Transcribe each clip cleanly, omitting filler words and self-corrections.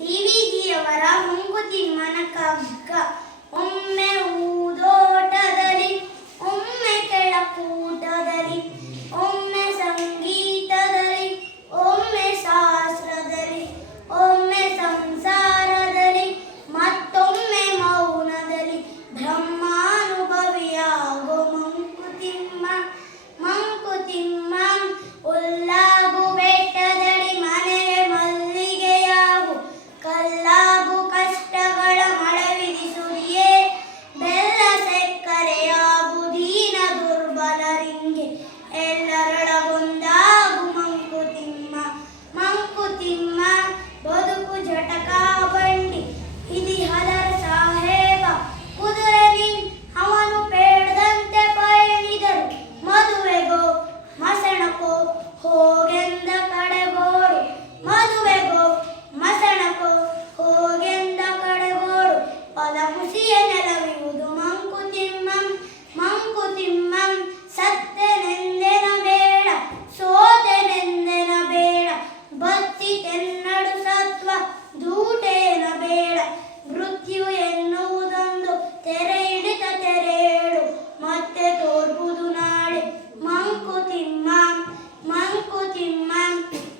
ಡಿವಿಜಿಯವರ ಮಂಕುತಿಮ್ಮನ ಕಗ್ಗ. ಒಮ್ಮೆ ಊದೋಟದಲ್ಲಿ, ಒಮ್ಮೆ ಕೆಳಕೂಟದಲ್ಲಿ, ಒಮ್ಮೆ ಸಂಗೀತದಲ್ಲಿ, ಒಮ್ಮೆ ಶಾಸ್ತ್ರದಲ್ಲಿ, ಒಮ್ಮೆ ಸಂಸಾರದಲ್ಲಿ, ಮತ್ತೊಮ್ಮೆ ಮೌನದಲ್ಲಿ ಬ್ರಹ್ಮಾನುಭವಿಯಾಗೋ ಮಂಕುತಿಮ್ಮ. ಮಂಕುತಿಮ್ಮ ಹುಲ್ಲಾಗು ಬೆಟ್ಟದಡಿ ಮನೆಗೆ ಮಲ್ಲಿಗೆಯಾಗು, ಕಲ್ಲಾಗು ಕಷ್ಟಗಳ ಮಳೆವಿಧಿಸುರಿಯೇ, ಬೆಲ್ಲ ಸಕ್ಕರೆಯಾಗು ದೀನ ದುರ್ಬಲರಿಂಗೆ, ಎಲ್ಲರೊಳಗೊಂದಾಗು ಮಂಕುತಿಮ್ಮ. ಮಂಕುತಿಮ್ಮ ಬದುಕು ಜಟಕಾ ಬಂಡಿ, ಇದಿ ಹದರ ಸಾಹೇಬ ಕುದುರೆ ನೀನ್, ಅವನು ಬೇಡದಂತೆ ಪಯಣಿದರು, ಮದುವೆಗೋ ಮಸಣಕೋ ಹೋಗೆಂದ ಕಡೆಗೋಡು, ಮದುವೆಗೋ ಮಸಣಕೋ ಹೋಗೆಂದ ಕಡೆಗೋಡು, ಪದಕುಸಿಯ ನೆಲವಿಯುವುದು ಮಂಕುತಿಮ್ಮ. ಮಂಕುತಿಮ್ಮ ಸತ್ಯನೆಂದೆನ ಬೇಡ, ಸೋತೆನೆಂದೆನ ಬೇಡ, ಬತ್ತಿತೆನ್ನಡು ಸತ್ವ ದೂಟೇನ ಬೇಡ, ಮೃತ್ಯು ಎನ್ನುವುದೊಂದು ತೆರೆ ಹಿಡಿತ ತೆರೆಯೇಳು, ಮತ್ತೆ ತೋರ್ಬುದು ನಾಳೆ ಮಂಕುತಿಮ್ಮ. ಮಂಕುತಿಮ್ಮ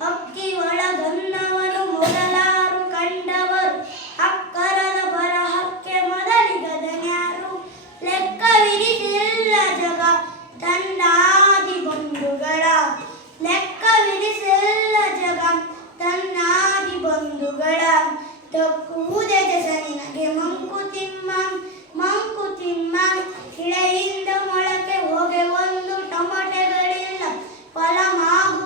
ಅಕ್ಕಿ ಒಳಗನ್ನವನು ಮೊದಲಾರು ಕಂಡವರು, ಅಕ್ಕರದ ಬರಹಕ್ಕೆ ಮೊದಲಿಗದನ್ಯಾರು, ಲೆಕ್ಕವಿರಿಸಿಲ್ಲ ಜಗ ತನ್ನಾದಿ ಬಂಧುಗಳ, ಲೆಕ್ಕವಿರಿಸಿಲ್ಲ ಜಗ ತನ್ನಾದಿ ಬಂಧುಗಳ, ತಕ್ಕುವುದೇ ನಿನಗೆ ಮಂಕುತಿಮ್ಮ. ಮಂಕುತಿಮ್ಮ ಇಳೆಯಿಂದ ಮೊಳಕೆ ಹೋಗೆ ಒಂದು ಟೊಮಟೆಗಳಿಲ್ಲ, ಫಲ ಮಾಗು